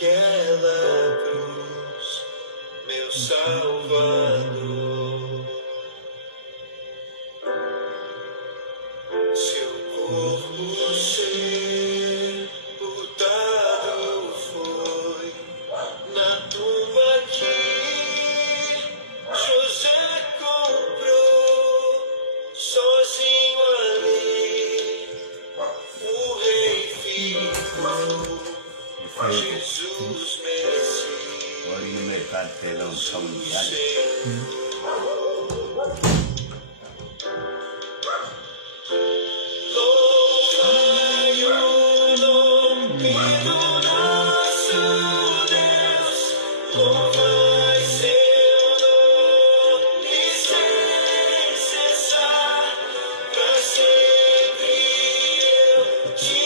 naquela cruz, meu Salvador. Seu corpo sepultado foi na tumba que José comprou, sozinho ali o rei ficou. Jesus Messias, Agora ir no mercado pegar um pão de alho. Louvai o nome do nosso Deus, louvai seu nome sem cessar, pra sempre eu te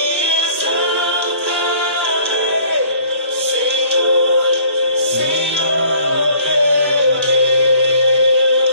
exaltarei, Senhor, Senhor meu Deus.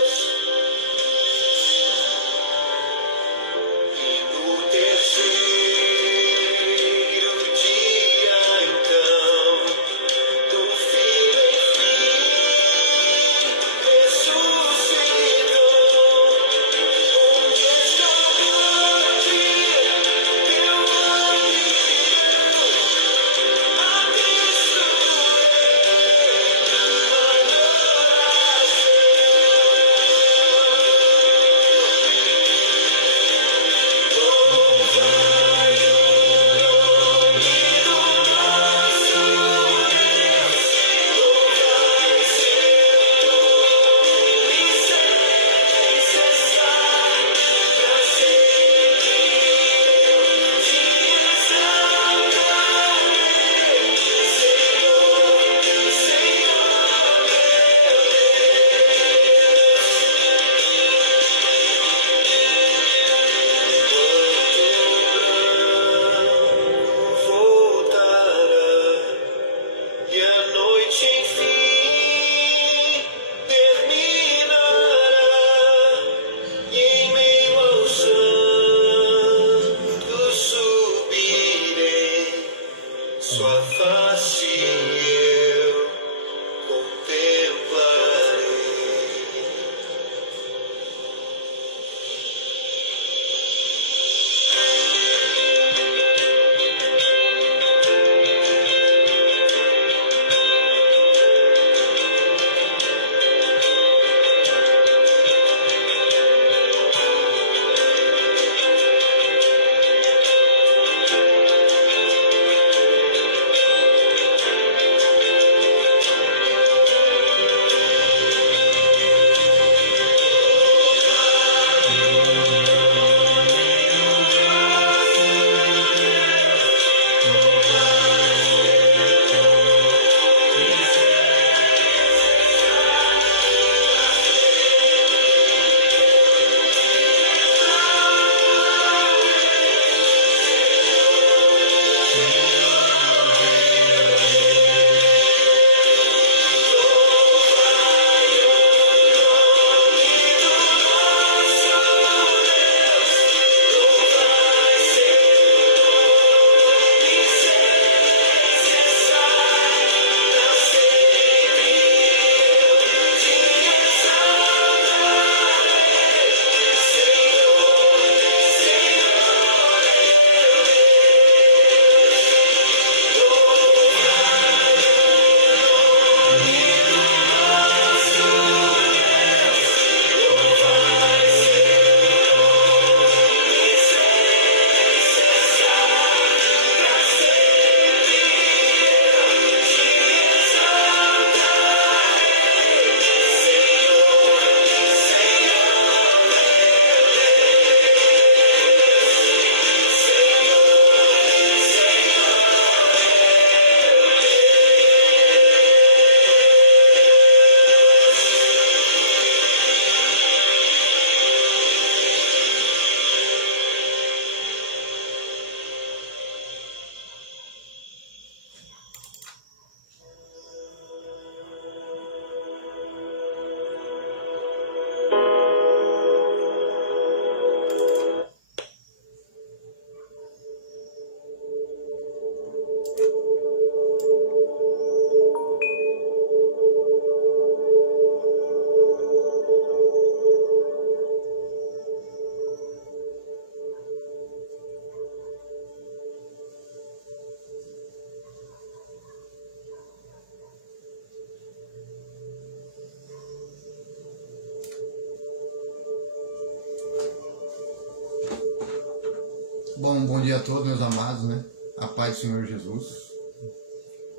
Bom dia a todos, meus amados, né? A paz do Senhor Jesus.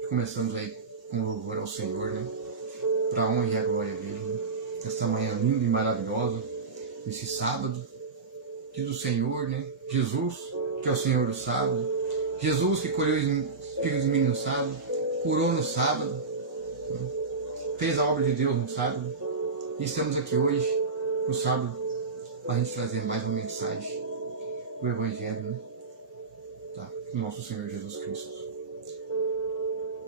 Começamos aí com louvor ao Senhor, né? Para a honra e a glória dele, né? Esta manhã linda e maravilhosa, esse sábado, dia do Senhor, né? Jesus, que é o Senhor do sábado. Jesus que colheu espigas de milho no sábado, curou no sábado, né? Fez a obra de Deus no sábado. E estamos aqui hoje, no sábado, para a gente trazer mais uma mensagem do Evangelho, né? Tá, do nosso Senhor Jesus Cristo.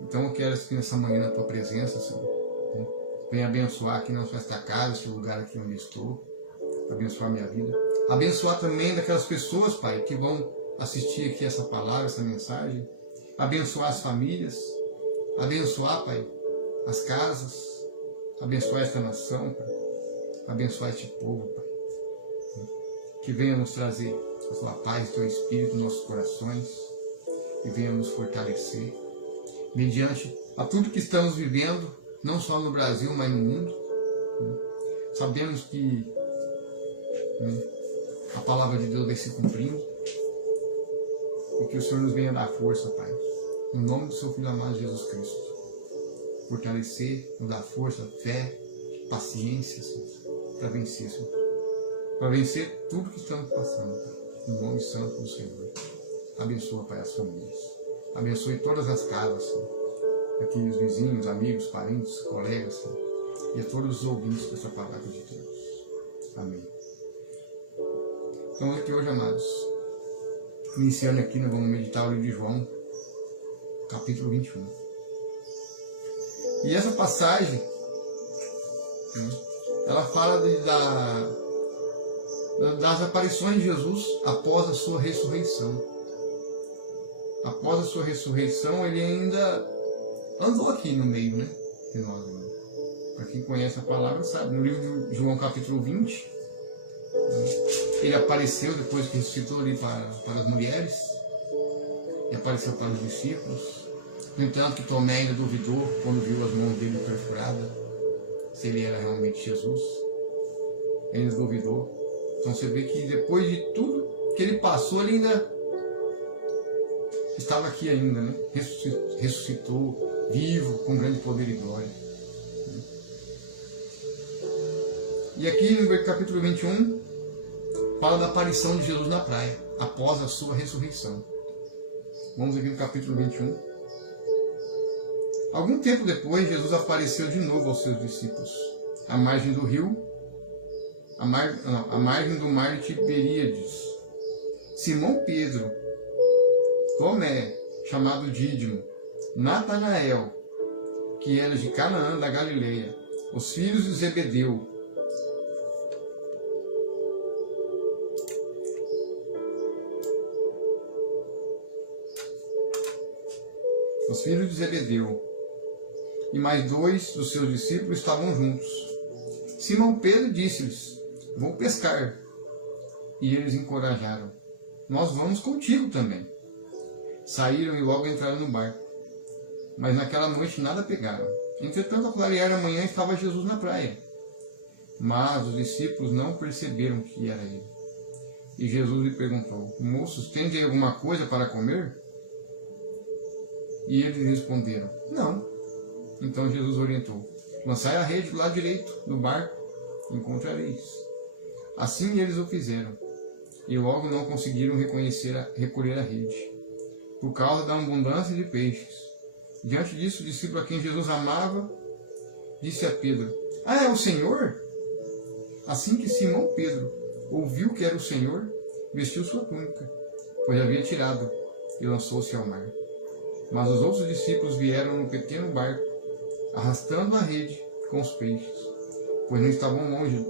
Então eu quero aqui nessa manhã na tua presença, Senhor, né? Venha abençoar aqui não só esta casa, este lugar aqui onde estou, abençoar minha vida, abençoar também daquelas pessoas, Pai, que vão assistir aqui essa palavra, essa mensagem, abençoar as famílias, abençoar, Pai, as casas, abençoar esta nação, Pai, abençoar este povo, Pai, que venha nos trazer a tua paz, o teu Espírito nos nossos corações e venha nos fortalecer mediante a tudo que estamos vivendo, não só no Brasil, mas no mundo, né? Sabemos que, né, a palavra de Deus vai se cumprindo e que o Senhor nos venha dar força, Pai, no nome do seu Filho amado Jesus Cristo, fortalecer, nos dar força, fé, paciência, para vencer, Senhor, para vencer tudo que estamos passando, Pai, no nome santo do Senhor. Abençoa, Pai, as famílias, abençoe todas as casas, Senhor, aqui os vizinhos, amigos, parentes, colegas, Senhor, e a todos os ouvintes dessa palavra de Deus. Amém. Então aqui hoje, amados, iniciando aqui, nós vamos meditar o livro de João, capítulo 21. E essa passagem, ela fala das aparições de Jesus após a sua ressurreição. Após a sua ressurreição, ele ainda andou aqui no meio, né, de nós. Né? Para quem conhece a palavra sabe, no livro de João capítulo 20, ele apareceu depois que ressuscitou ali para as mulheres, e apareceu para os discípulos. No entanto, que Tomé ainda duvidou quando viu as mãos dele perfuradas, se ele era realmente Jesus. Ele ainda duvidou. Então você vê que depois de tudo que ele passou, ele ainda estava aqui ainda, né? Ressuscitou, vivo, com grande poder e glória. E aqui no capítulo 21, fala da aparição de Jesus na praia, após a sua ressurreição. Vamos aqui no capítulo 21. Algum tempo depois, Jesus apareceu de novo aos seus discípulos, à margem do rio, à margem do mar de Tiberíades. Simão Pedro, Tomé, chamado Dídimo, Natanael, que era de Canaã da Galileia, os filhos de Zebedeu, e mais 2 dos seus discípulos estavam juntos. Simão Pedro disse-lhes: vou pescar. E eles encorajaram: nós vamos contigo também. Saíram e logo entraram no barco. Mas naquela noite nada pegaram. Entretanto, ao clarear a manhã, estava Jesus na praia. Mas os discípulos não perceberam que era ele. E Jesus lhe perguntou: moços, tende aí alguma coisa para comer? E eles responderam: não. Então Jesus orientou: lançai a rede do lado direito do barco, e encontrareis. Assim eles o fizeram, e logo não conseguiram recolher a rede, por causa da abundância de peixes. Diante disso, o discípulo a quem Jesus amava disse a Pedro: é o Senhor? Assim que Simão Pedro ouviu que era o Senhor, vestiu sua túnica, pois havia tirado, e lançou-se ao mar. Mas os outros discípulos vieram no pequeno barco, arrastando a rede com os peixes, pois não estavam longe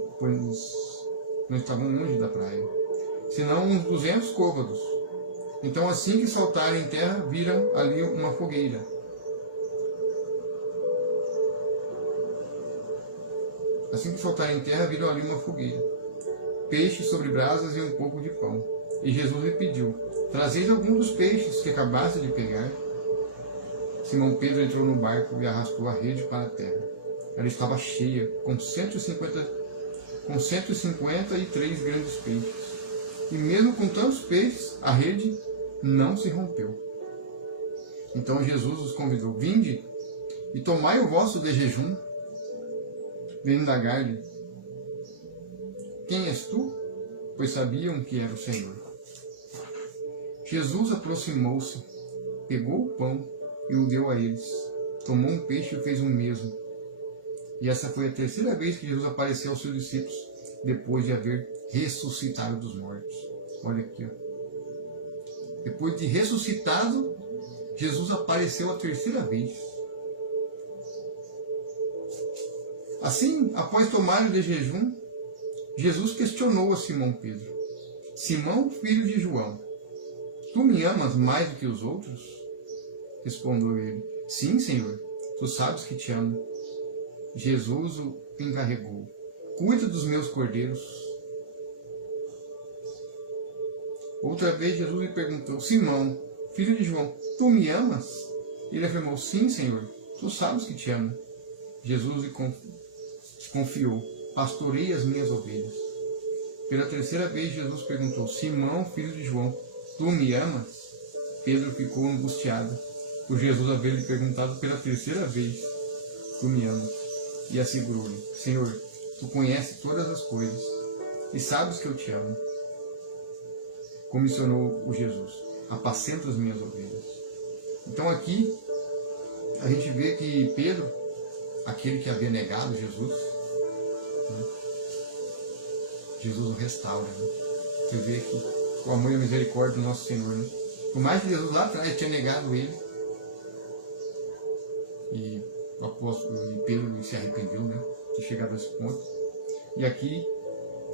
da praia, senão uns 200 côvados. Então, assim que saltaram em terra, viram ali uma fogueira. Peixes sobre brasas e um pouco de pão. E Jesus lhe pediu: trazeis algum dos peixes que acabaste de pegar. Simão Pedro entrou no barco e arrastou a rede para a terra. Ela estava cheia, com 153 grandes peixes. E mesmo com tantos peixes, a rede não se rompeu. Então Jesus os convidou: vinde e tomai o vosso de jejum. Vem indagar-lhe: quem és tu? Pois sabiam que era o Senhor. Jesus aproximou-se, pegou o pão e o deu a eles. Tomou um peixe e fez o mesmo. E essa foi a terceira vez que Jesus apareceu aos seus discípulos, depois de haver ressuscitado dos mortos. Olha aqui, ó. Depois de ressuscitado, Jesus apareceu a terceira vez. Assim, após tomar o de jejum, Jesus questionou a Simão Pedro: Simão, filho de João, tu me amas mais do que os outros? Respondeu ele: sim, Senhor, tu sabes que te amo. Jesus o encarregou: cuida dos meus cordeiros. Outra vez Jesus lhe perguntou: Simão, filho de João, tu me amas? Ele afirmou: sim, Senhor, tu sabes que te amo. Jesus lhe confiou: pastorei as minhas ovelhas. Pela terceira vez Jesus perguntou: Simão, filho de João, tu me amas? Pedro ficou angustiado por Jesus haver lhe perguntado pela terceira vez: tu me amas? E assegurou-lhe: Senhor, tu conheces todas as coisas e sabes que eu te amo. Comissionou o Jesus: apacenta as minhas ovelhas. Então aqui a gente vê que Pedro, aquele que havia negado Jesus, né, Jesus o restaura. Né? Você vê que o amor e a misericórdia do nosso Senhor, né? Por mais que Jesus lá atrás tinha negado ele, e o apóstolo e Pedro se arrependeu, né, de chegar a esse ponto, e aqui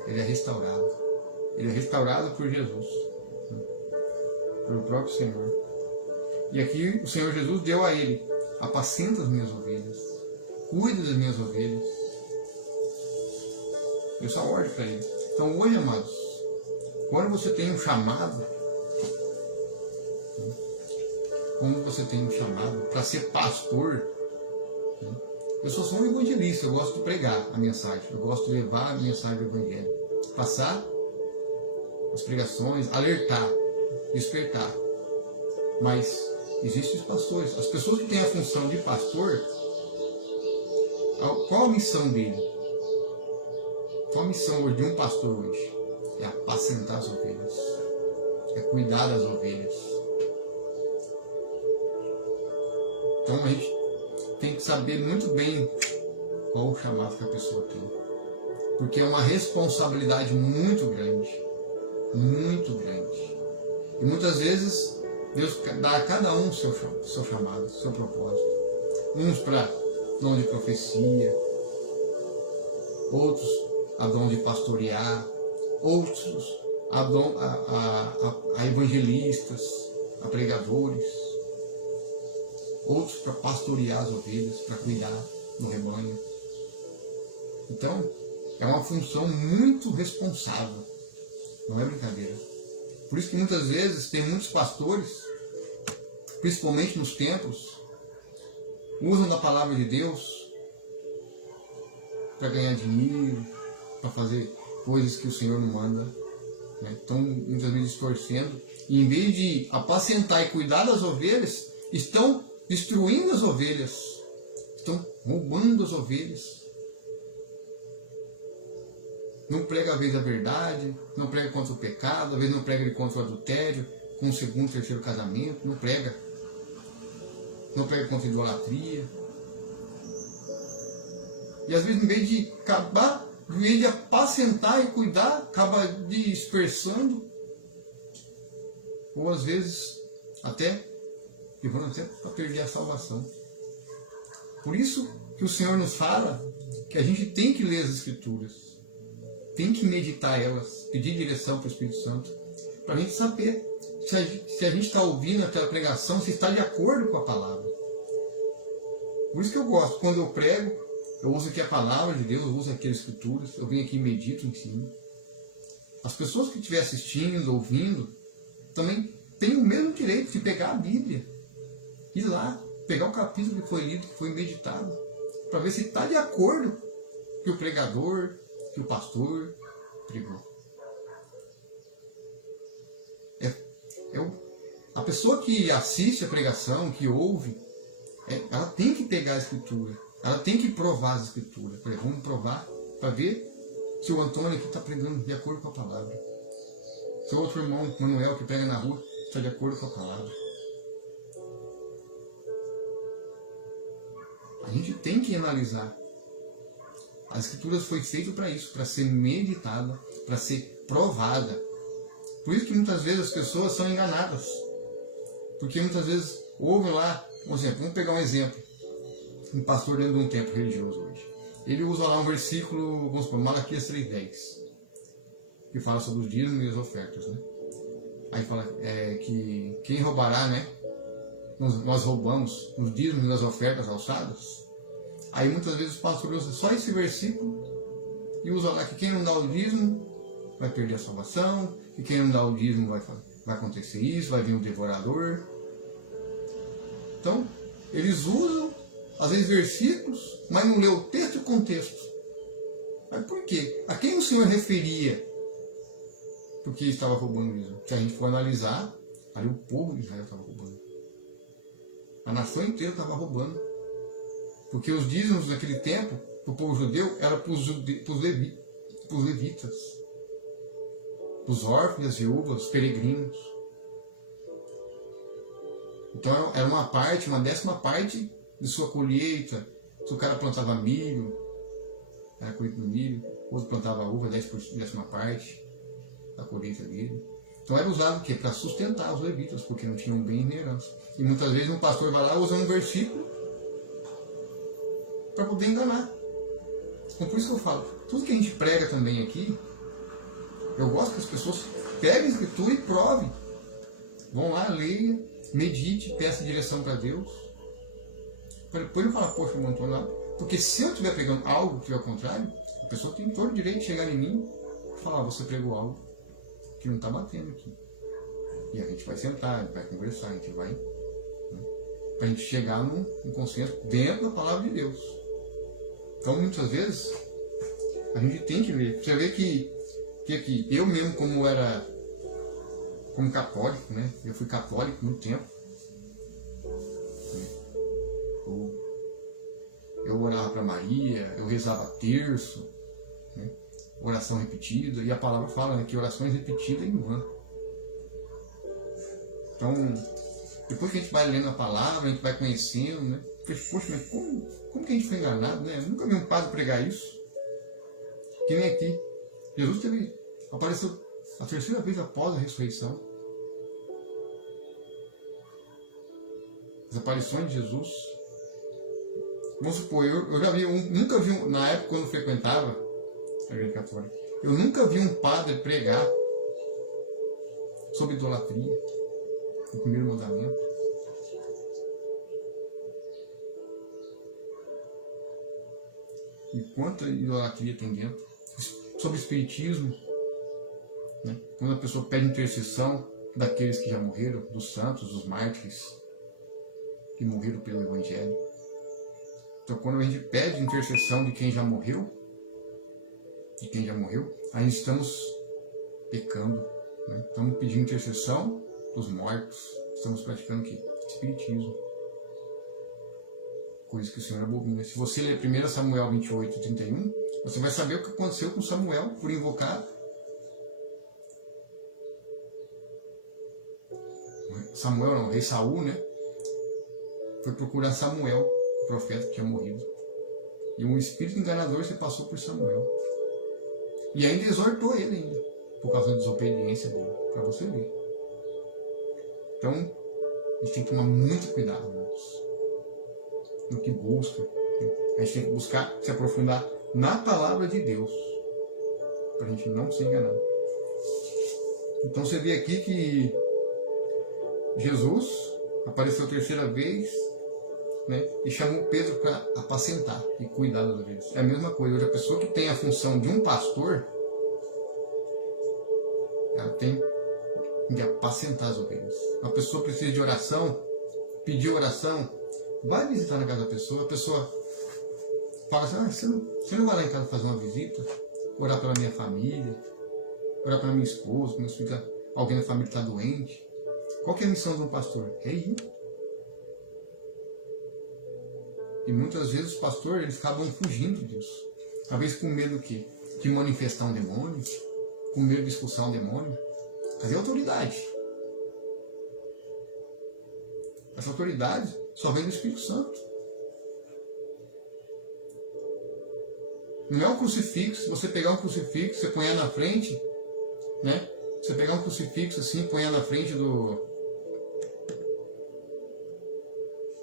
ele é restaurado. Ele é restaurado por Jesus, né, pelo próprio Senhor. E aqui o Senhor Jesus deu a ele: apacenta as minhas ovelhas, cuida das minhas ovelhas. Deu essa ordem para ele. Então hoje, amados, quando você tem um chamado, como você tem um chamado para ser pastor, eu sou só um evangelista, eu gosto de pregar a mensagem, eu gosto de levar a mensagem do Evangelho, passar as pregações, alertar, despertar. Mas existem os pastores, as pessoas que têm a função de pastor. Qual a missão dele? Qual a missão hoje de um pastor hoje? É apacentar as ovelhas, é cuidar das ovelhas. Então a gente tem que saber muito bem qual o chamado que a pessoa tem, porque é uma responsabilidade muito grande, e muitas vezes Deus dá a cada um seu chamado, seu propósito. Uns para dom de profecia, outros a dom de pastorear, outros a dom a evangelistas, a pregadores, outros para pastorear as ovelhas, para cuidar do rebanho. Então, é uma função muito responsável, não é brincadeira. Por isso que muitas vezes tem muitos pastores, principalmente nos templos, usam da palavra de Deus para ganhar dinheiro, para fazer coisas que o Senhor não manda, né? Estão muitas vezes distorcendo, e em vez de apacentar e cuidar das ovelhas, estão destruindo as ovelhas, estão roubando as ovelhas. Não prega às vezes a verdade, não prega contra o pecado, às vezes não prega contra o adultério, com o segundo, terceiro casamento, não prega contra a idolatria. E às vezes, em vez de apacentar e cuidar, acaba dispersando, ou às vezes até levando até para perder a salvação. Por isso que o Senhor nos fala que a gente tem que ler as Escrituras, tem que meditar elas, pedir direção para o Espírito Santo, para a gente saber se a gente está ouvindo aquela pregação, se está de acordo com a palavra. Por isso que eu gosto, quando eu prego, eu uso aqui a palavra de Deus, eu uso aqui as Escrituras, eu venho aqui e medito em cima. As pessoas que estiverem assistindo, ouvindo, também têm o mesmo direito de pegar a Bíblia, ir lá, pegar o capítulo que foi lido, que foi meditado, para ver se está de acordo que o pregador, que o pastor pregou. A pessoa que assiste a pregação, que ouve, ela tem que pegar a Escritura, ela tem que provar as Escrituras. Vamos provar para ver se o Antônio aqui está pregando de acordo com a palavra. Se o outro irmão, Manuel, que prega na rua, está de acordo com a palavra. A gente tem que analisar. As Escrituras foi feito para isso, para ser meditada, para ser provada. Por isso que muitas vezes as pessoas são enganadas. Porque muitas vezes ouvem lá, por exemplo, vamos pegar um exemplo. Um pastor dentro de um templo religioso hoje. Ele usa lá um versículo, vamos supor, Malaquias 3:10, que fala sobre os dízimos e as ofertas, né? Aí fala que quem roubará, né? Nós roubamos os dízimos e as ofertas alçadas. Aí muitas vezes o pastor usa só esse versículo e usa lá que quem não dá o dízimo vai perder a salvação, que quem não dá o dízimo vai acontecer isso, vai vir um devorador. Então, eles usam, às vezes, versículos, mas não lê o texto e o contexto. Mas por quê? A quem o Senhor referia? Porque ele estava roubando isso. Se a gente for analisar, ali o povo de Israel estava roubando. A nação inteira estava roubando. Porque os dízimos naquele tempo, para o povo judeu, era para os levitas, para os órfãos, as viúvas, os peregrinos. Então era uma parte, uma 10ª parte de sua colheita. Se o cara plantava milho, era colheita do milho, outro plantava uva, 10ª parte da colheita dele. Então era usado o quê? Para sustentar os levitas, porque não tinham bem nem herança. E muitas vezes um pastor vai lá usando um versículo para poder enganar. Então por isso que eu falo, tudo que a gente prega também aqui, eu gosto que as pessoas peguem a Escritura e provem. Vão lá, leia, medite, peça direção para Deus. Para depois não falar, poxa, eu não estou lá. Porque se eu estiver pregando algo que é ao contrário, a pessoa tem todo o direito de chegar em mim e falar, você pregou algo que não está batendo aqui. E a gente vai sentar, a gente vai conversar, a gente vai, né, para a gente chegar num consenso dentro da palavra de Deus. Então muitas vezes a gente tem que ver. Você vê que eu mesmo, como católico, né? Eu fui católico muito tempo. Eu orava para Maria, eu rezava terço, né? Oração repetida, e a palavra fala, né, que orações repetidas em vão. Então, depois que a gente vai lendo a palavra, a gente vai conhecendo, né? Porque, poxa, mas como que a gente foi enganado, né? Eu nunca vi um padre pregar isso. Que nem aqui. Jesus apareceu a 3ª vez após a ressurreição. As aparições de Jesus. Vamos supor, eu já vi, nunca vi, na época quando eu frequentava a Igreja Católica, eu nunca vi um padre pregar sobre idolatria, o primeiro mandamento. E quanta idolatria tem dentro. Sobre espiritismo, né? Quando a pessoa pede intercessão daqueles que já morreram, dos santos, dos mártires, que morreram pelo Evangelho. Então quando a gente pede intercessão de quem já morreu, aí estamos pecando, né? Estamos pedindo intercessão dos mortos, estamos praticando o quê? Espiritismo. Coisa que o Senhor abomina. Se você ler 1 Samuel 28:31, você vai saber o que aconteceu com Samuel por invocar Samuel, não, o rei Saul, né? Foi procurar Samuel, o profeta que tinha morrido. E um espírito enganador se passou por Samuel. E ainda exortou ele ainda, por causa da desobediência dele, para você ver. Então, a gente tem que tomar muito cuidado, irmãos, no que busca. A gente tem que buscar se aprofundar na palavra de Deus, para a gente não se enganar. Então você vê aqui que Jesus apareceu a 3ª vez, né, e chamou Pedro para apacentar e cuidar das ovelhas. É a mesma coisa. Hoje a pessoa que tem a função de um pastor, ela tem de apacentar as ovelhas. Uma pessoa precisa de oração, pedir oração, vai visitar na casa da pessoa, a pessoa fala assim, você não vai lá em casa fazer uma visita, orar pela minha família, orar pela minha esposa, meus filhos, alguém da família está doente. Qual que é a missão de um pastor? É ir. E muitas vezes os pastores eles acabam fugindo disso. Talvez com medo do quê? De manifestar um demônio, com medo de expulsar um demônio. Cadê a autoridade? Essa autoridade só vem do Espírito Santo. Não é um crucifixo. Se você pegar um crucifixo, você põe na frente, né? Você pegar um crucifixo assim, põe na frente do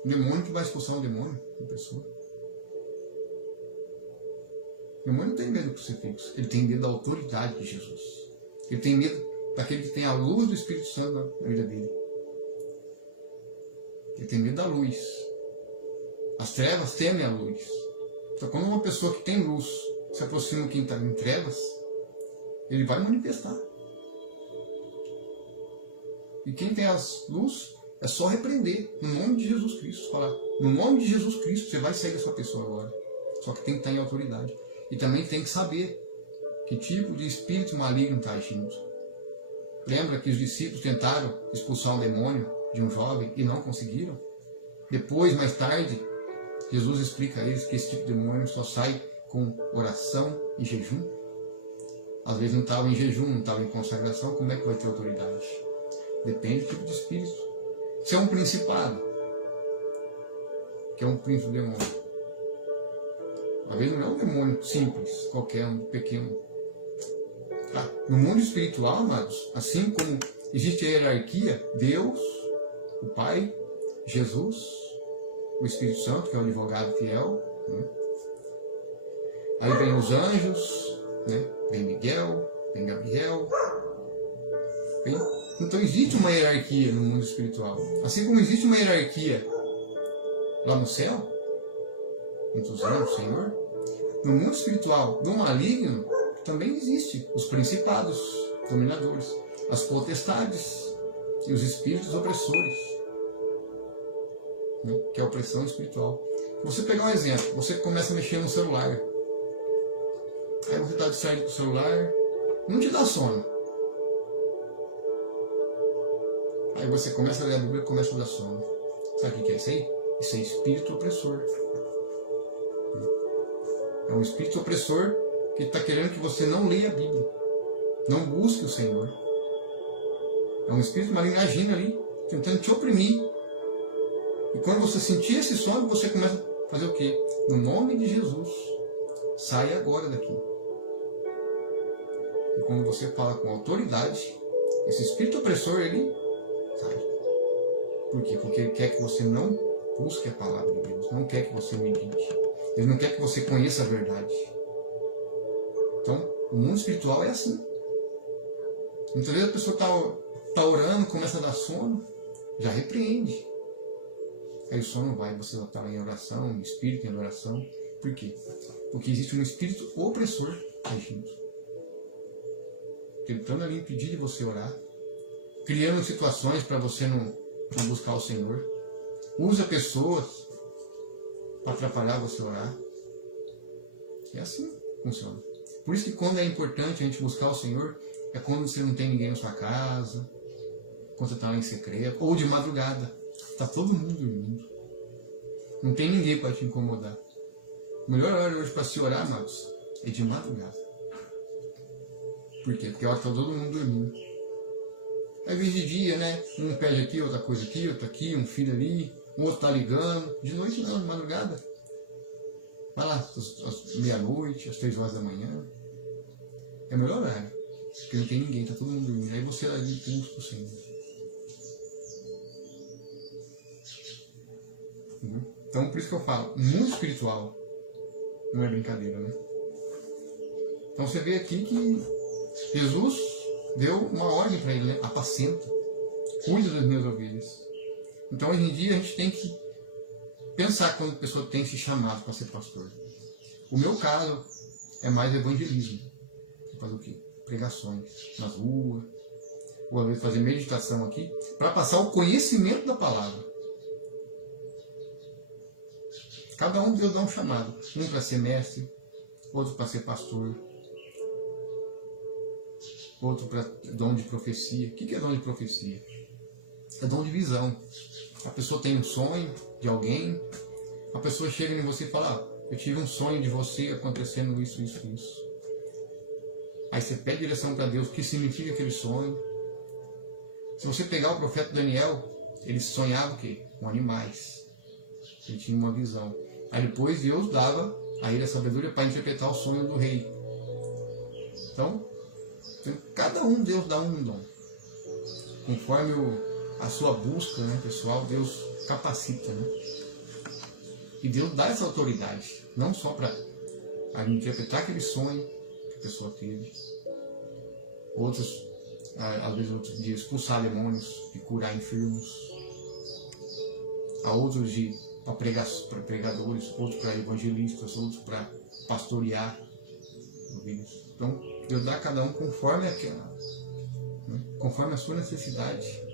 demônio que vai expulsar um demônio da pessoa. O demônio não tem medo do crucifixo. Ele tem medo da autoridade de Jesus. Ele tem medo daquele que tem a luz do Espírito Santo na vida dele. Ele tem medo da luz. As trevas temem a luz. Então, quando uma pessoa que tem luz se aproxima de quem está em trevas, ele vai manifestar. E quem tem as luz é só repreender, no nome de Jesus Cristo. Falar, no nome de Jesus Cristo, você vai sair dessa pessoa agora. Só que tem que estar em autoridade. E também tem que saber que tipo de espírito maligno está agindo. Lembra que os discípulos tentaram expulsar um demônio de um jovem e não conseguiram? Depois, mais tarde, Jesus explica a eles que esse tipo de demônio só sai com oração e jejum. Às vezes não estava em jejum, não estava em consagração, como é que vai ter autoridade? Depende do tipo de espírito. Se é um principado, que é um príncipe demônio, às vezes não é um demônio simples, qualquer um pequeno. No mundo espiritual, amados, assim como existe a hierarquia, Deus, o Pai, Jesus, o Espírito Santo, que é o advogado fiel, né? Aí vem os anjos, né? Vem Miguel, vem Gabriel. Então existe uma hierarquia no mundo espiritual. Assim como existe uma hierarquia lá no céu, entre os anjos, Senhor, no mundo espiritual do maligno também existe os principados, dominadores, as potestades e os espíritos opressores, né? Que é a opressão espiritual. Você pegar um exemplo, você começa a mexer no celular, aí você está distraído com o celular, não te dá sono. Aí você começa a ler a Bíblia e começa a dar sono. Sabe o que é isso aí? Isso é espírito opressor. É um espírito opressor que está querendo que você não leia a Bíblia. Não busque o Senhor. É um espírito maligno agindo ali, tentando te oprimir. E quando você sentir esse sono, você começa a fazer o quê? No nome de Jesus, sai agora daqui. E quando você fala com autoridade, esse espírito opressor, ele sai. Por quê? Porque ele quer que você não busque a palavra de Deus, não quer que você medite. Ele não quer que você conheça a verdade. Então, o mundo espiritual é assim. Muitas vezes a pessoa está orando, começa a dar sono, já repreende. Aí o sono vai, você vai estar em oração, em espírito em adoração. Por quê? Porque existe um espírito opressor agindo. Tentando ali impedir de você orar. Criando situações para você não buscar o Senhor. Usa pessoas para atrapalhar você orar. É assim que funciona. Por isso que quando é importante a gente buscar o Senhor, é quando você não tem ninguém na sua casa, quando você está lá em secreto, ou de madrugada. Está todo mundo dormindo. Não tem ninguém para te incomodar. O melhor hora hoje para se orar, amados, é de madrugada. Por quê? Porque é hora que está todo mundo dormindo. Às vezes de dia, né? Um pede aqui, outra coisa aqui, outra aqui, um filho ali, um outro está ligando. De noite não, de madrugada. Vai lá, às meia-noite, às 3 horas da manhã. É o melhor horário. Porque não tem ninguém, está todo mundo dormindo. Aí você ali busca o Senhor. Então, por isso que eu falo, o mundo espiritual não é brincadeira, né? Então você vê aqui que Jesus deu uma ordem para ele, né? Apacenta, cuida das minhas ovelhas. Então, hoje em dia, a gente tem que pensar quando a pessoa tem esse chamado para ser pastor. O meu caso é mais evangelismo. Você faz o quê? Pregações nas ruas, ou às vezes fazer meditação aqui, para passar o conhecimento da palavra. Cada um Deus dá um chamado. Um para ser mestre, outro para ser pastor, outro para dom de profecia. O que é dom de profecia? é dom de visão. A pessoa tem um sonho de alguém, a pessoa chega em você e fala, eu tive um sonho de você acontecendo isso, isso, isso. Aí você pede direção para Deus, o que significa aquele sonho. Se você pegar o profeta Daniel, ele sonhava o quê? Com animais. Ele tinha uma visão. Aí depois Deus dava a ele a sabedoria para interpretar o sonho do rei. Então, cada um Deus dá um dom. Conforme a sua busca, né, pessoal, Deus capacita, né? E Deus dá essa autoridade, não só para interpretar aquele sonho que a pessoa teve. Outros, às vezes, outros de expulsar demônios, de curar enfermos. Há outros para pregadores, outros para evangelistas, outros para pastorear ovelhas. Então, Deus dá a cada um conforme a sua necessidade.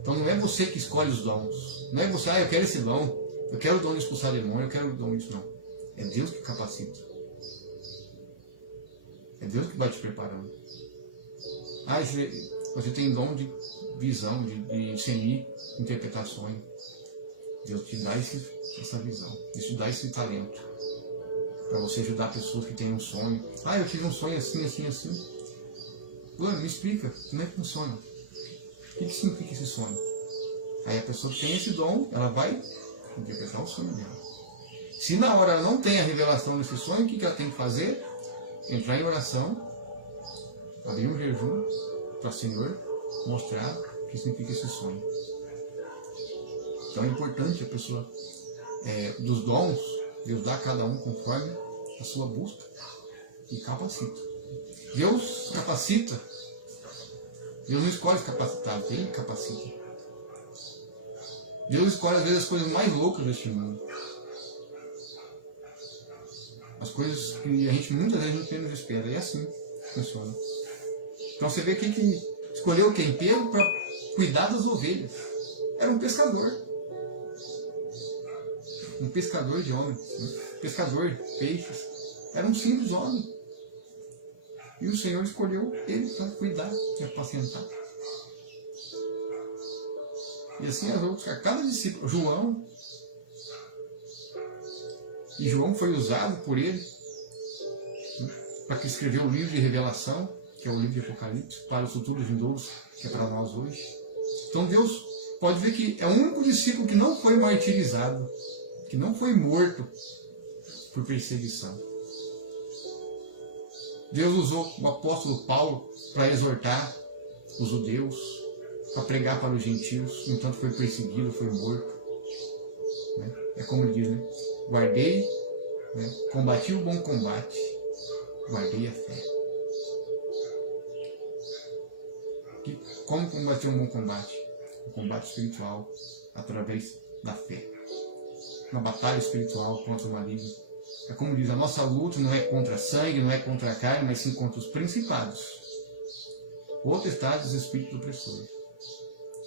Então não é você que escolhe os dons. Não é você, eu quero esse dom, eu quero o dom de expulsar demônio, eu quero o dom disso, não. É Deus que capacita. É Deus que vai te preparando. Você tem dom de visão, de discernir, interpretar sonho. Deus te dá essa visão, Deus te dá esse talento. Para você ajudar pessoas que têm um sonho. Eu tive um sonho assim, assim, assim. Fulano, me explica, como é que funciona? O que significa esse sonho? Aí a pessoa que tem esse dom, ela vai interpretar o sonho dela. Se na hora ela não tem a revelação desse sonho, o que ela tem que fazer? Entrar em oração, abrir um jejum para o Senhor mostrar o que significa esse sonho. Então é importante a pessoa, dos dons, Deus dá a cada um conforme a sua busca e capacita. Deus capacita. Deus não escolhe os capacitados, Ele capacita. Deus escolhe às vezes as coisas mais loucas deste mundo. As coisas que a gente muitas vezes não menos espera. E é assim que funciona. Então você vê que escolheu quem? Pedro para cuidar das ovelhas. Era um pescador. Um pescador de homens. Né? Pescador de peixes. Era um simples homem. E o Senhor escolheu ele para cuidar e apacentar. E assim as outras, a cada discípulo, João foi usado por ele, né, para que escreveu o livro de Revelação, que é o livro de Apocalipse, para os futuros vindouros, que é para nós hoje. Então Deus pode ver que é o único discípulo que não foi martirizado, que não foi morto por perseguição. Deus usou o apóstolo Paulo para exortar os judeus, para pregar para os gentios, no entanto foi perseguido, foi morto. Né? É como ele diz, né? Guardei, né? Combati o bom combate, guardei a fé. E como combater um bom combate? O combate espiritual, através da fé. Uma batalha espiritual contra o maligno. É como diz, a nossa luta não é contra sangue, não é contra a carne, mas sim contra os principados, potestades e espíritos opressores.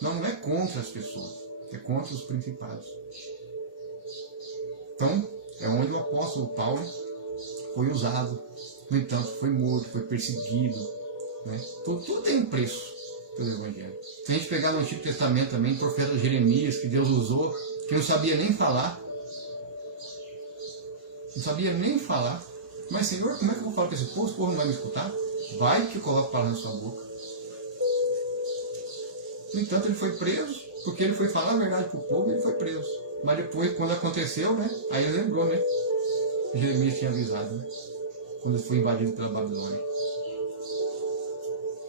Não é contra as pessoas, é contra os principados. Então, é onde o apóstolo Paulo foi usado. No entanto, foi morto, foi perseguido. Né? Tudo tem um preço pelo Evangelho. Se a gente pegar no Antigo Testamento também, o profeta Jeremias, que Deus usou, que não sabia nem falar. Não sabia nem falar. Mas, Senhor, como é que eu vou falar para esse povo? Esse povo não vai me escutar? Vai que eu coloco palavras na sua boca. No entanto, ele foi preso, porque ele foi falar a verdade para o povo e ele foi preso. Mas depois, quando aconteceu, né? Aí ele lembrou, né? Jeremias tinha avisado, né? Quando ele foi invadido pela Babilônia.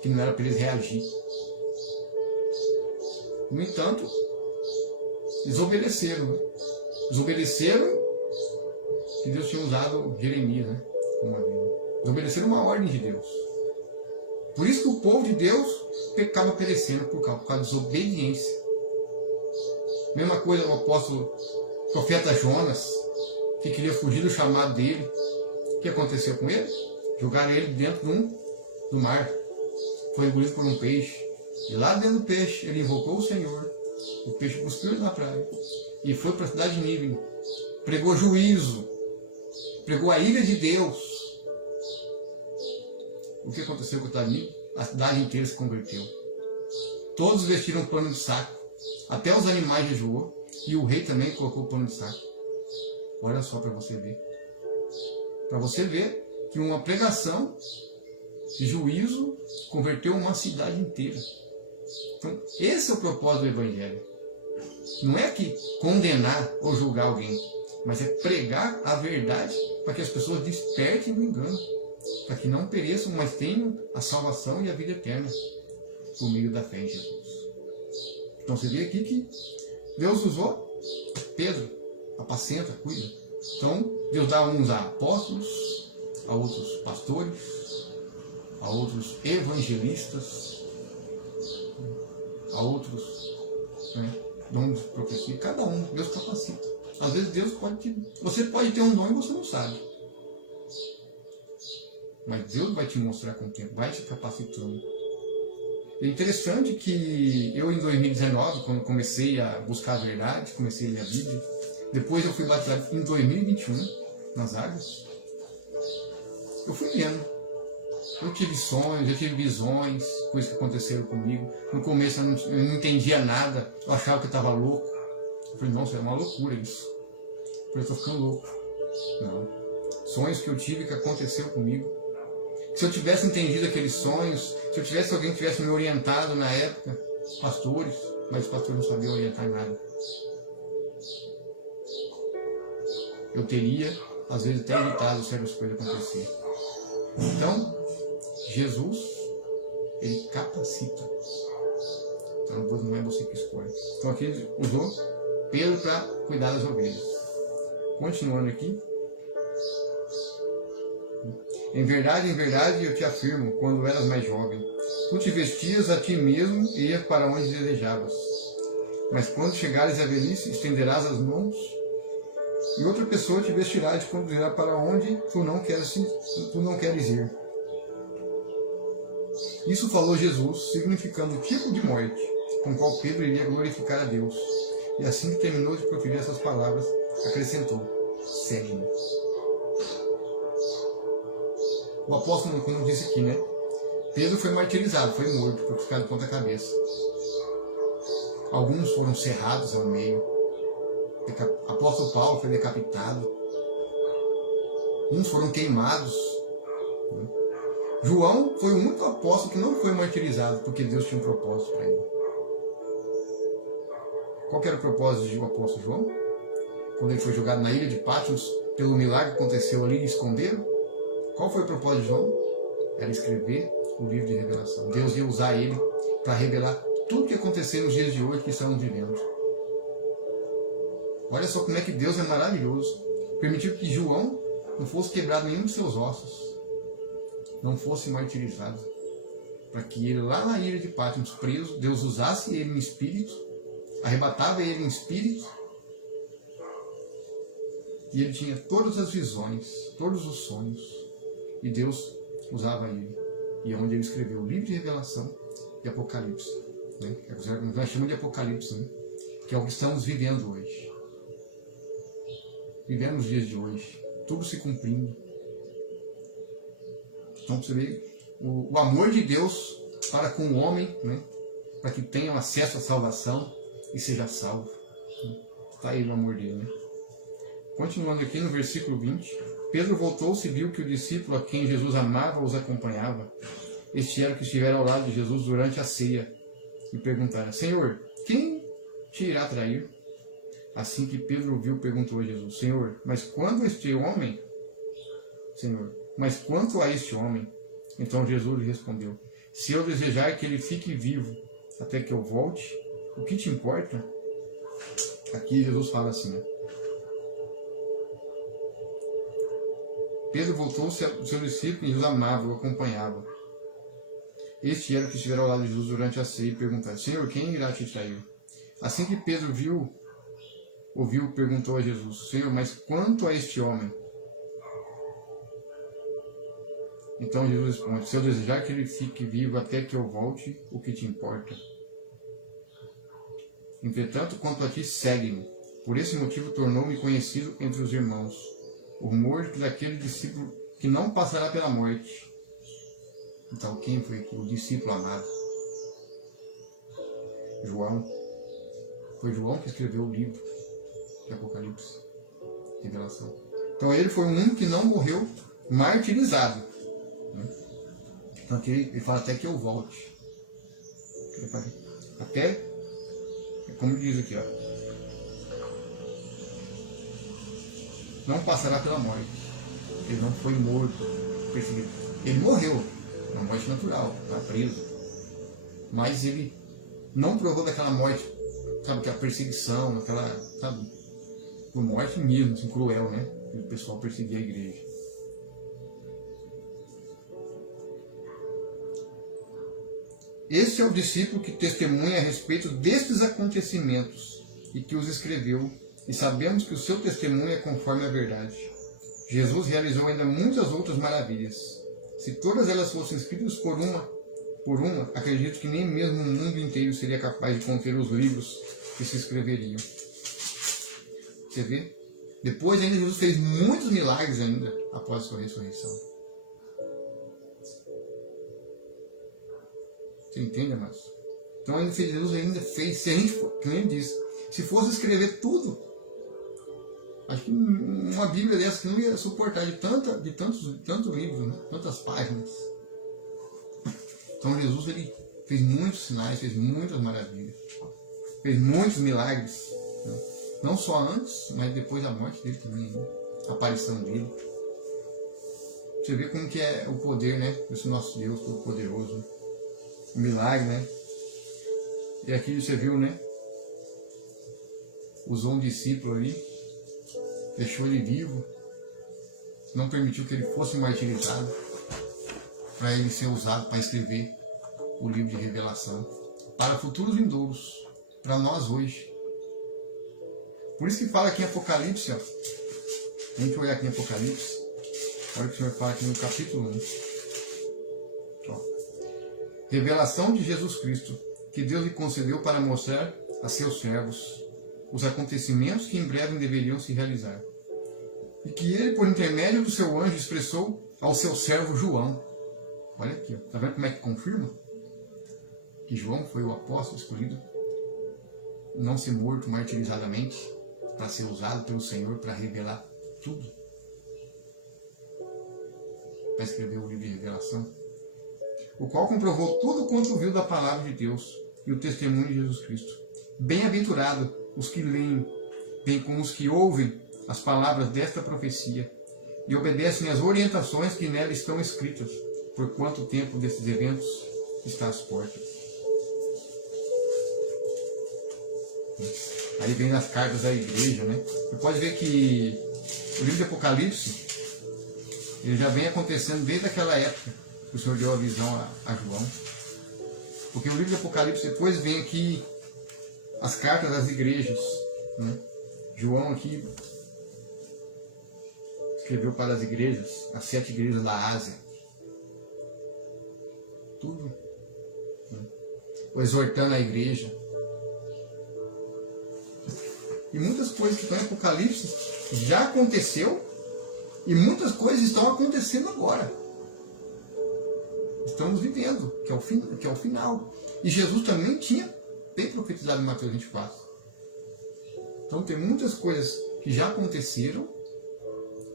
Que não era para eles reagir. No entanto, desobedeceram, né? Desobedeceram que Deus tinha usado Jeremias, né? Desobedeceram uma ordem de Deus. Por isso que o povo de Deus acaba perecendo por causa da desobediência. Mesma coisa o apóstolo, profeta Jonas, que queria fugir do chamado dele. O que aconteceu com ele? Jogaram ele dentro do mar. Foi engolido por um peixe. E lá dentro do peixe ele invocou o Senhor. O peixe cuspiu ele na praia. E foi para a cidade de Nínive. Pregou juízo. Pregou a ira de Deus. O que aconteceu com a cidade? A cidade inteira se converteu. Todos vestiram pano de saco, até os animais jejuou, e o rei também colocou pano de saco. Olha só para você ver. Para você ver que uma pregação de juízo converteu uma cidade inteira. Então, esse é o propósito do Evangelho. Não é que condenar ou julgar alguém, mas é pregar a verdade para que as pessoas despertem do engano, para que não pereçam, mas tenham a salvação e a vida eterna por meio da fé em Jesus. Então você vê aqui que Deus usou Pedro, apacenta, cuida. Então Deus dá uns a apóstolos, a outros pastores, a outros evangelistas, a outros dons de profecia. Cada um, Deus capacita. Às vezes Deus você pode ter um dom e você não sabe. Mas Deus vai te mostrar com o tempo, vai te capacitando. É interessante que eu em 2019, quando comecei a buscar a verdade, comecei a ler a Bíblia, depois eu fui batizado em 2021, nas águas, eu fui lendo. Eu tive sonhos, eu tive visões, coisas que aconteceram comigo. No começo eu não entendia nada, eu achava que eu estava louco. Eu falei, nossa, é uma loucura isso. Eu falei, eu estou ficando louco. Não. Sonhos que eu tive que aconteceu comigo. Se eu tivesse entendido aqueles sonhos, se eu tivesse alguém que tivesse me orientado na época, pastores, mas os pastores não sabiam orientar em nada. Eu teria, às vezes, até evitado certas coisas acontecer. Então, Jesus, ele capacita. Então, não é você que escolhe. Então, aqui ele usou Pedro para cuidar das ovelhas. Continuando aqui. Em verdade, eu te afirmo, quando eras mais jovem, tu te vestias a ti mesmo e ias para onde desejavas. Mas quando chegares à velhice, estenderás as mãos e outra pessoa te vestirá e te conduzirá para onde tu não queres ir. Isso falou Jesus, significando o tipo de morte com o qual Pedro iria glorificar a Deus. E assim que terminou de proferir essas palavras, acrescentou, segue-me. O apóstolo, como disse aqui, né? Pedro foi martirizado, foi morto, foi ficado de ponta cabeça. Alguns foram cerrados ao meio. O apóstolo Paulo foi decapitado. Uns foram queimados. João foi o único apóstolo que não foi martirizado, porque Deus tinha um propósito para ele. Qual que era o propósito do apóstolo João? Quando ele foi jogado na ilha de Patmos, pelo milagre que aconteceu ali, esconderam. Qual foi o propósito de João? Era escrever o livro de revelação. Deus ia usar ele para revelar tudo o que aconteceu nos dias de hoje que estamos vivendo. Olha só como é que Deus é maravilhoso. Permitiu que João não fosse quebrado nenhum dos seus ossos, não fosse martirizado, para que ele lá na ilha de Patmos, preso, Deus usasse ele em espírito, arrebatava ele em espírito, e ele tinha todas as visões, todos os sonhos. E Deus usava ele. E é onde ele escreveu o livro de revelação e Apocalipse. Né? Nós chamamos de Apocalipse, né? Que é o que estamos vivendo hoje. Vivendo os dias de hoje. Tudo se cumprindo. Então você vê o amor de Deus para com o homem, né? Para que tenha acesso à salvação e seja salvo. Está aí o amor dele. Né? Continuando aqui no versículo 20. Pedro voltou-se e viu que o discípulo a quem Jesus amava os acompanhava. Este era o que estivera ao lado de Jesus durante a ceia. E perguntara, Senhor, quem te irá trair? Assim que Pedro viu, perguntou a Jesus, Senhor, mas quando este homem? Senhor, mas quanto a este homem? Então Jesus lhe respondeu, se eu desejar que ele fique vivo até que eu volte, o que te importa? Aqui Jesus fala assim, né? Pedro voltou-se ao seu discípulo e os amava, o acompanhava. Este era o que estivera ao lado de Jesus durante a ceia e perguntou, Senhor, quem irá te trair? Assim que Pedro ouviu, perguntou a Jesus, Senhor, mas quanto a este homem? Então Jesus responde, se eu desejar que ele fique vivo até que eu volte, o que te importa? Entretanto, quanto a ti, segue-me. Por esse motivo tornou-me conhecido entre os irmãos. O rumor daquele discípulo que não passará pela morte. Então, quem foi aqui? O discípulo amado. João. Foi João que escreveu o livro de Apocalipse, Revelação. Então ele foi um que não morreu martirizado. Né? Então aqui ele fala até que eu volte. Ele fala, até, como diz aqui, ó, não passará pela morte. Ele não foi morto, perseguido. Ele morreu, uma morte natural, está preso. Mas ele não provou daquela morte, sabe, aquela perseguição, aquela, sabe, por morte mesmo, assim, cruel, né? Que o pessoal perseguia a igreja. Esse é o discípulo que testemunha a respeito destes acontecimentos e que os escreveu, e sabemos que o seu testemunho é conforme a verdade. Jesus realizou ainda muitas outras maravilhas. Se todas elas fossem escritas por uma, acredito que nem mesmo o mundo inteiro seria capaz de conter os livros que se escreveriam. Você vê? Depois ainda Jesus fez muitos milagres ainda após a sua ressurreição. Você entende, amados? Então Jesus ainda fez, se a gente, como ele disse, se fosse escrever tudo, acho que uma Bíblia dessa que não ia suportar de tantos livros, né? Tantas páginas. Então Jesus ele fez muitos sinais, fez muitas maravilhas, fez muitos milagres, né? Não só antes, mas depois da morte dele também, né? A aparição dele. Você vê como que é o poder, né? Desse nosso Deus Todo-Poderoso. O milagre, né? E aqui você viu, né? Usou um discípulo ali, deixou ele vivo, não permitiu que ele fosse martirizado, para ele ser usado para escrever o livro de Revelação, para futuros vindouros, para nós hoje. Por isso que fala aqui em Apocalipse, ó. A gente olhar aqui em Apocalipse, olha o que o Senhor fala aqui no capítulo 1. Ó. Revelação de Jesus Cristo, que Deus lhe concedeu para mostrar a seus servos os acontecimentos que em breve deveriam se realizar. E que ele, por intermédio do seu anjo, expressou ao seu servo João. Olha aqui, ó. Tá vendo como é que confirma? Que João foi o apóstolo escolhido, não ser morto martirizadamente, para ser usado pelo Senhor para revelar tudo. Para escrever o livro de Revelação. O qual comprovou tudo quanto viu da palavra de Deus e o testemunho de Jesus Cristo. Bem-aventurado os que leem, bem como os que ouvem as palavras desta profecia e obedecem às orientações que nela estão escritas, por quanto tempo desses eventos está às portas. Aí vem nas cartas da igreja, né? Você pode ver que o livro de Apocalipse ele já vem acontecendo desde aquela época que o Senhor deu a visão a João. Porque o livro de Apocalipse depois vem aqui as cartas das igrejas, né? João aqui escreveu para as igrejas, as 7 igrejas da Ásia. Tudo. Né? Exortando a igreja. E muitas coisas que estão em Apocalipse já aconteceu e muitas coisas estão acontecendo agora. Estamos vivendo, que é o final. E Jesus também tem profetizado em Mateus 24. Então tem muitas coisas que já aconteceram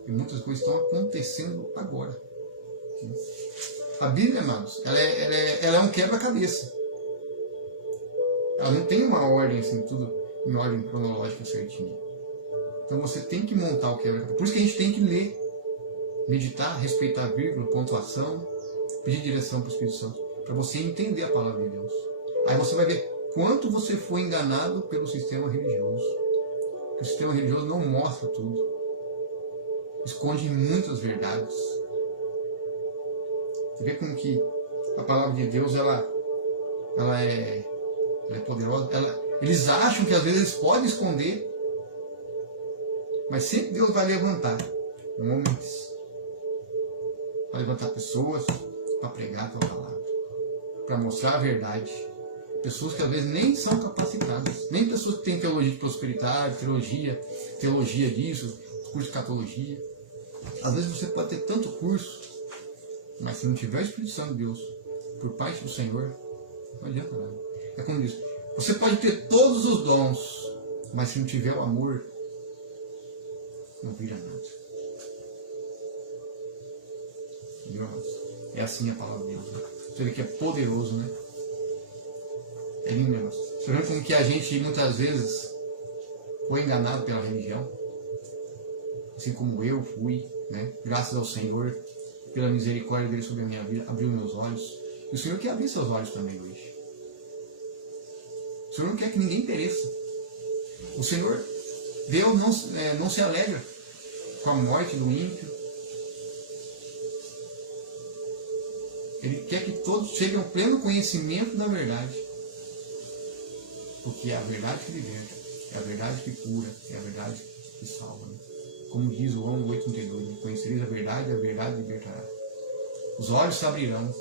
e muitas coisas estão acontecendo agora. A Bíblia, amados, ela é um quebra-cabeça. Ela não tem uma ordem assim, tudo em ordem cronológica certinha. Então você tem que montar o quebra-cabeça. Por isso que a gente tem que ler, meditar, respeitar a vírgula, pontuação, pedir direção para o Espírito Santo, para você entender a palavra de Deus. Aí você vai ver quanto você foi enganado pelo sistema religioso. O sistema religioso não mostra tudo. Esconde muitas verdades. Você vê como que a palavra de Deus ela é poderosa. Eles acham que às vezes eles podem esconder, mas sempre Deus vai levantar homens, vai levantar pessoas para pregar a tua palavra, para mostrar a verdade. Pessoas que às vezes nem são capacitadas, nem pessoas que têm teologia de prosperidade, teologia disso, curso de catologia. Às vezes você pode ter tanto curso, mas se não tiver o Espírito Santo de Deus por parte do Senhor, não adianta nada. É como diz, Você pode ter todos os dons, mas se não tiver o amor, não vira nada. Entendeu? É assim a palavra de Deus. Né? Você vê que é poderoso, né? É lindo, né? Você vê como que a gente muitas vezes foi enganado pela religião, assim como eu fui, né? Graças ao Senhor, pela misericórdia dele sobre a minha vida, abriu meus olhos. E o Senhor quer abrir seus olhos também hoje. O Senhor não quer que ninguém pereça. O Senhor, Deus não se alegra com a morte do ímpio. Ele quer que todos cheguem ao pleno conhecimento da verdade. Porque é a verdade que liberta, é a verdade que cura, é a verdade que salva. Né? Como diz o João 8,32, conhecereis a verdade libertará. Os olhos se abrirão,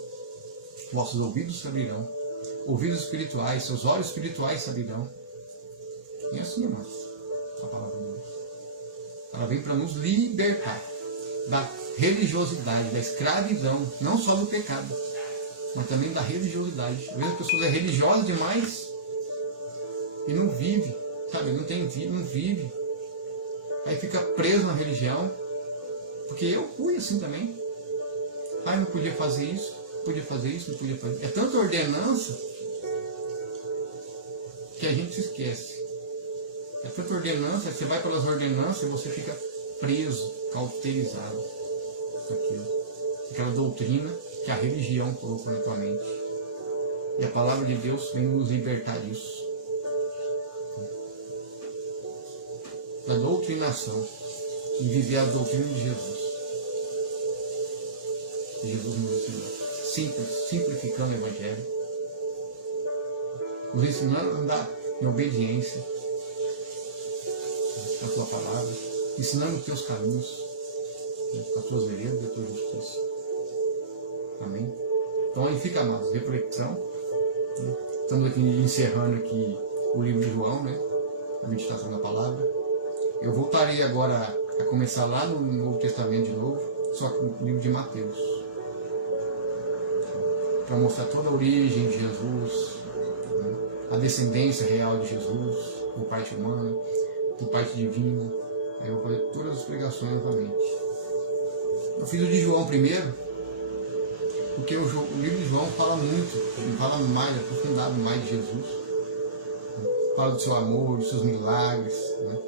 vossos ouvidos se abrirão, ouvidos espirituais, seus olhos espirituais se abrirão. E é assim, irmãos, a palavra de Deus. Ela vem para nos libertar da religiosidade, da escravidão, não só do pecado, mas também da religiosidade. Às vezes a pessoa é religiosa demais e não vive, sabe? Não tem vida, não vive. Aí fica preso na religião, porque eu fui assim também. Ah, não podia fazer isso, não podia fazer isso, não podia fazer isso. É tanta ordenança que a gente se esquece. É tanta ordenança, você vai pelas ordenanças e você fica preso, cauterizado naquilo. Aquela doutrina que a religião colocou na tua mente. E a palavra de Deus vem nos libertar disso. Da doutrinação e viver a doutrina de Jesus. Jesus nos ensinou. Simplificando o Evangelho. Nos ensinando a andar em obediência à tua palavra. Ensinando os teus caminhos, as tuas veredas e a tua justiça. Amém? Então aí fica, amados, reflexão. Estamos aqui encerrando aqui o livro de João, né? A meditação da palavra. Eu voltarei agora a começar lá no Novo Testamento de novo, só que no livro de Mateus. Para mostrar toda a origem de Jesus, né? A descendência real de Jesus, por parte humana, por parte divina. Aí eu vou fazer todas as pregações novamente. Eu fiz o de João primeiro, porque o livro de João fala muito, ele fala mais, aprofundado mais de Jesus. Fala do seu amor, dos seus milagres, né?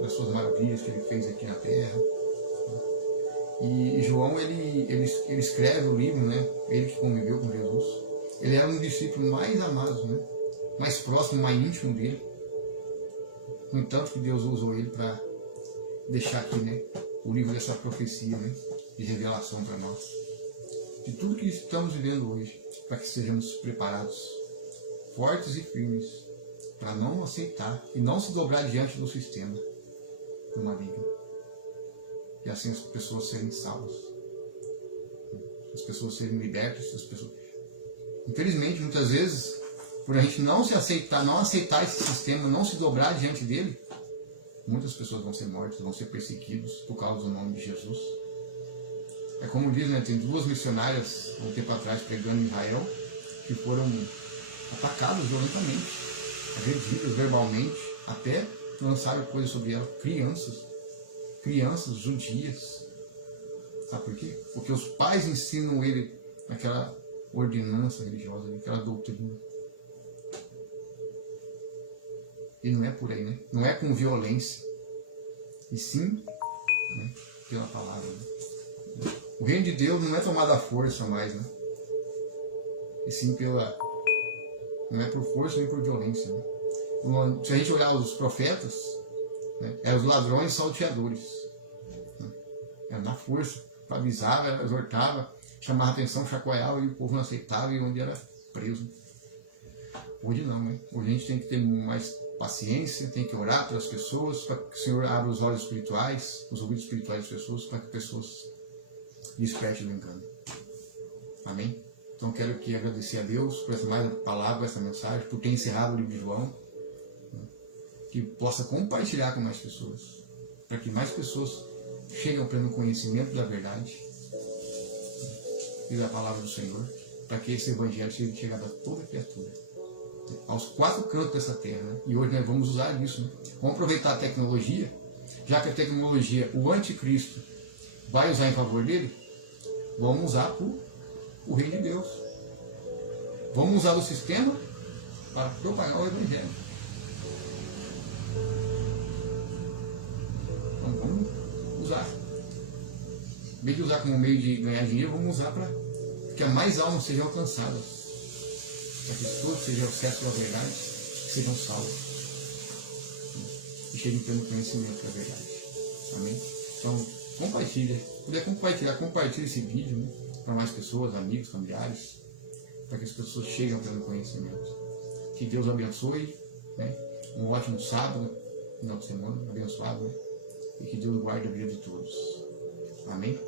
Das suas maravilhas que ele fez aqui na terra. E João, ele escreve o livro, né? Ele que conviveu com Jesus. Ele era um discípulo mais amado, né? Mais próximo, mais íntimo dele. No entanto que Deus usou ele para deixar aqui, né? O livro dessa profecia, né? De revelação para nós. De tudo que estamos vivendo hoje, para que sejamos preparados, fortes e firmes, para não aceitar e não se dobrar diante do sistema do maligno. E assim as pessoas serem salvas, as pessoas serem libertas, as pessoas... Infelizmente, muitas vezes, por a gente não aceitar esse sistema, não se dobrar diante dele, muitas pessoas vão ser mortas, vão ser perseguidos por causa do nome de Jesus. É como diz, né? Tem 2 missionárias, um tempo atrás, pregando em Israel, que foram atacadas violentamente, agredidas verbalmente, até lançaram coisas sobre ela, crianças judias. Sabe por quê? Porque os pais ensinam ele aquela ordenança religiosa, aquela doutrina. E não é por aí, né? Não é com violência, e sim, né, pela palavra. Né? O reino de Deus não é tomado à força mais, né? E sim pela... Não é por força nem por violência, né? Se a gente olhar os profetas, né, eram os ladrões salteadores. Né? Era na força, para avisar, exortava, chamava atenção, chacoalhava e o povo não aceitava e onde era preso. Hoje não, né? Hoje a gente tem que ter mais paciência, tem que orar pelas pessoas, para que o Senhor abra os olhos espirituais, os ouvidos espirituais das pessoas, para que pessoas despertem do engano. Amém? Então quero aqui agradecer a Deus por essa mais palavra, essa mensagem, por ter encerrado o livro de João. Que possa compartilhar com mais pessoas, para que mais pessoas cheguem ao pleno conhecimento da verdade e da palavra do Senhor, para que esse Evangelho seja chegado a toda criatura. aos 4 cantos dessa terra, né? E hoje nós vamos usar isso, né? Vamos aproveitar a tecnologia, já que a tecnologia, o anticristo vai usar em favor dele, vamos usar o reino de Deus. Vamos usar o sistema para propagar o evangelho. Então vamos usar. Em vez de usar como meio de ganhar dinheiro, vamos usar para que mais almas sejam alcançadas. Para que todos sejam acesso à verdade e sejam salvos. E cheguem pelo conhecimento da verdade. Amém? Então, compartilha. Se puder compartilhar, compartilhe esse vídeo, né, para mais pessoas, amigos, familiares, para que as pessoas cheguem pelo conhecimento. Que Deus abençoe, né? Um ótimo sábado, final de semana, abençoado, né? E que Deus guarde a vida de todos. Amém?